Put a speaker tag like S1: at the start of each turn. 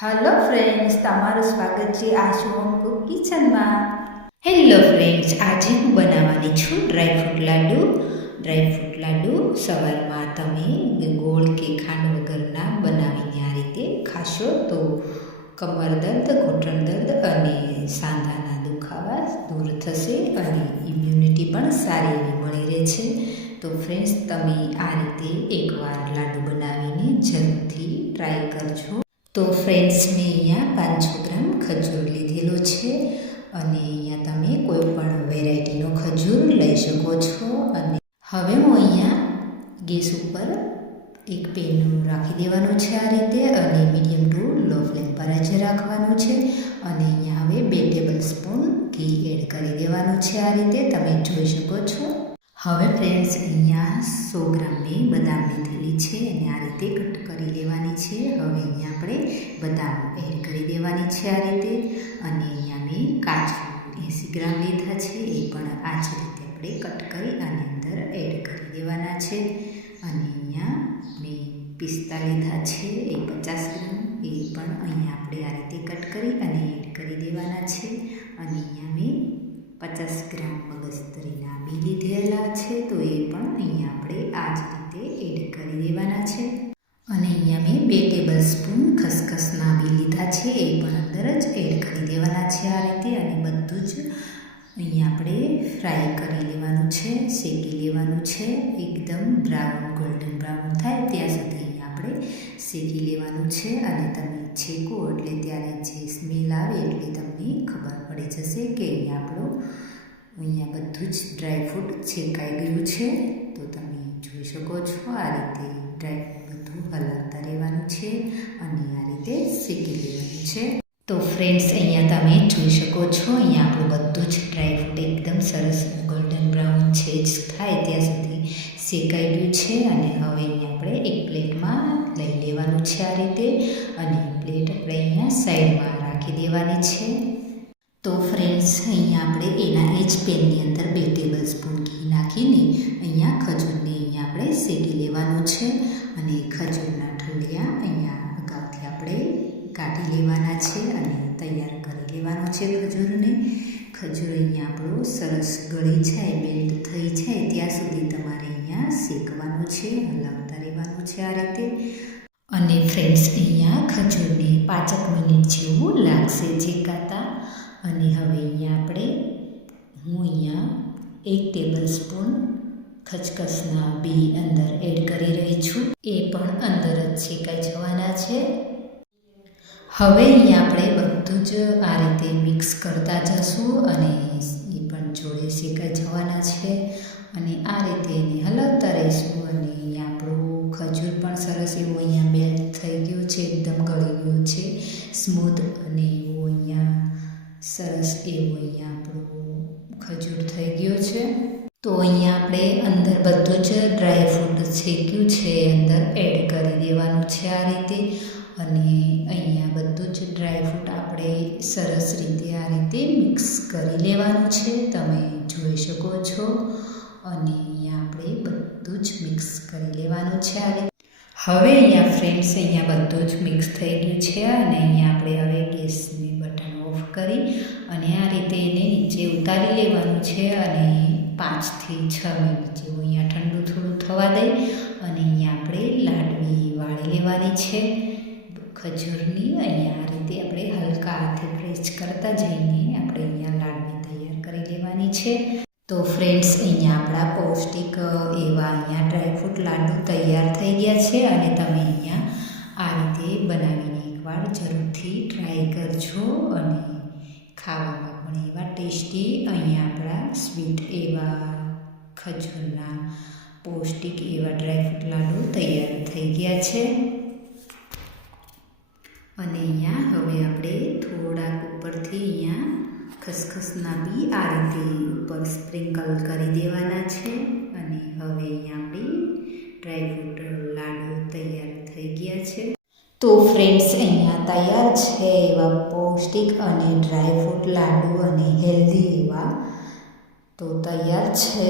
S1: Hello friends તમારું સ્વાગત છે આ શુભમ કુક કિચનમાં.
S2: હેલો ફ્રેન્ડ્સ આજે હું બનાવવાની છું ડ્રાયફ્રૂટ લાડુ. ડ્રાયફ્રૂટ લાડુ સવારમાં તમે ગોળ કે ખાંડ વગરના બનાવીને આ રીતે ખાશો તો કમર દર્દ, ઘૂંટણ દર્દ અને સાંધાના દુખાવા દૂર થશે અને ઇમ્યુનિટી પણ સારી એવી મળી રહે છે તો ફ્રેન્ડ્સ તમે આ રીતે એકવાર લાડુ બનાવીને જરૂરથી ટ્રાય કરજો. તો ફ્રેન્ડ્સ મેં અહીંયા પાંચસો ગ્રામ ખજૂર લીધેલો છે. અને અહીંયા તમે કોઈ પણ વેરાયટીનો ખજૂર લઈ શકો છો. અને હવે હું અહીંયા ગેસ ઉપર એક પેન રાખી દેવાનું છે આ રીતે. અને મીડિયમ ટુ લો ફ્લેમ પર જ રાખવાનું છે. અને અહીંયા હવે બે ટેબલ સ્પૂન ઘી એડ કરી દેવાનું છે આ રીતે. તમે હવે ફ્રેન્ડ્સ અહીંયા સો ગ્રામ મેં બદામ લીધેલી છે અને આ રીતે કટ કરી લેવાની છે. હવે અહીંયા આપણે બદામ એડ કરી દેવાની છે આ રીતે. અને અહીંયા મેં કાજુ એંસી ગ્રામ લીધા છે. એ પણ આ જ રીતે આપણે કટ કરી અને અંદર એડ કરી દેવાના છે. અને અહીંયા મેં પિસ્તા લીધા છે, એ પચાસ ગ્રામ. એ પણ અહીંયા આપણે આ રીતે કટ કરી અને એડ કરી દેવાના છે. અને અહીંયા મેં પચાસ ગ્રામ મગજતરીના બી લીધેલા છે, તો એ પણ અહીંયા આપણે આ જ રીતે એડ કરી દેવાના છે. અને અહીંયા મેં બે ટેબલ સ્પૂન ખસખસના બી લીધા છે, એ પણ અંદર જ એડ કરી દેવાના છે આ રીતે, અને બધું જ અહીંયા આપણે ફ્રાય કરી લેવાનું છે, શેકી લેવાનું છે, એકદમ બ્રાઉન, ગોલ્ડન બ્રાઉન થાય ત્યાં સુધી અહીંયા આપણે શેકી લેવાનું છે અને તમે છેકો એટલે ત્યારે જે સ્મેલ આવે એટલે તમને ખબર પડી જશે કે અહીંયા આપણું, અહીંયા બધું જ ડ્રાયફ્રૂટ છેકાઈ ગયું છે. તો તમે જોઈ શકો છો આ રીતે ડ્રાયફ્રૂટ બધું હલાવતા રહેવાનું છે અને આ રીતે શેકી લેવાનું છે. તો ફ્રેન્ડ્સ અહીંયા તમે જોઈ શકો છો, અહીંયા આપણું બધું જ ડ્રાયફ્રૂટ એકદમ સરસ ગોલ્ડન બ્રાઉન છે જ થાય ત્યાં સુધી શેકાઈ ગયું છે અને હવે અહીંયા આપણે એક પ્લેટમાં છે આ રીતે અને પ્લેટ આપણે અહીંયા સાઈડમાં રાખી દેવાની છે. તો ફ્રેન્ડ્સ અહીંયા આપણે એના એજ પેનની અંદર બે ટેબલ સ્પૂન ઘી નાખીને અહીંયા ખજૂરને અહીંયા આપણે શેકી લેવાનું છે અને ખજૂરના ઠંડિયા અહીંયા અગાઉથી આપણે કાઢી લેવાના છે અને તૈયાર કરી લેવાનો છે ખજૂરને. ખજૂર અહીંયા આપણું સરસ ગળી જાય મેલ્ટ થઈ જાય, ત્યાં સુધી તમારે અહીંયા શેકવાનું છે, હલાવતા રહેવાનું છે આ રીતે. અને ફ્રેન્ડ્સ અહીંયા ખજૂરને પાંચક મિનિટ જેવું લાગશે શેકાતા અને હવે અહીંયા આપણે, હું અહીંયા એક ટેબલ સ્પૂન ખચખસના બી અંદર એડ કરી રહી છું. એ પણ અંદર જ શેકાઈ જવાના છે. હવે અહીંયા આપણે બધું જ આ રીતે મિક્સ કરતા જશું અને એ પણ જોડે શેકાઈ જવાના છે. અને આ રીતે એને સ્મૂથ અને એવો અહીંયા સરસ એવું અહીંયા આપણું ખજૂર થઈ ગયો છે. તો અહીંયા આપણે અંદર બધું જ ડ્રાયફ્રૂટ શેક્યું છે, અંદર એડ કરી દેવાનું છે આ રીતે. અને અહીંયા બધું જ ડ્રાયફ્રૂટ આપણે સરસ રીતે આ રીતે મિક્સ કરી લેવાનું છે. તમે જોઈ શકો છો. અને અહીંયા આપણે બધું જ મિક્સ કરી લેવાનું છે આ રીતે. હવે અહીંયા ફ્રેન્ડ્સ અહીંયા બધું જ મિક્સ થઈ ગયું છે અને અહીંયા આપણે હવે ગેસની બટન ઓફ કરી અને આ રીતે એને નીચે ઉતારી લેવાનું છે અને પાંચથી છ મિનિટ જેવું અહીંયા ઠંડુ થોડું થવા દઈ અને અહીંયા આપણે લાડવી વાળી લેવાની છે. ખજૂરની અહીંયા આ રીતે આપણે હલકા હાથે પ્રેસ કરતા જઈને આપણે અહીંયા લાડવી તૈયાર કરી લેવાની છે. તો ફ્રેન્ડ્સ અહીંયા આપણા પૌષ્ટિક એવા અહીંયા ડ્રાયફ્રૂટ લાડુ તૈયાર થઈ ગયા છે અને તમે અહીંયા આ રીતે બનાવીને એકવાર જરૂરથી ટ્રાય કરજો અને ખાવામાં પણ એવા ટેસ્ટી અહીંયા આપણા સ્વીટ એવા ખજૂરના પૌષ્ટિક એવા ડ્રાયફ્રૂટ લાડુ તૈયાર થઈ ગયા છે. અને અહીંયા હવે આપણે થોડાક ઉપરથી અહીંયા ખસખસના બી આ રીતે ઉપર સ્પ્રિંકલ કરી દેવાના છે. અને હવે અહીંયા આપણી ડ્રાયફ્રૂટ લાડુ તૈયાર થઈ ગયા છે. તો ફ્રેન્ડ્સ, અહીંયા તૈયાર છે એવા પૌષ્ટિક અને ડ્રાયફ્રૂટ લાડુ અને હેલ્ધી એવા. તો તૈયાર છે.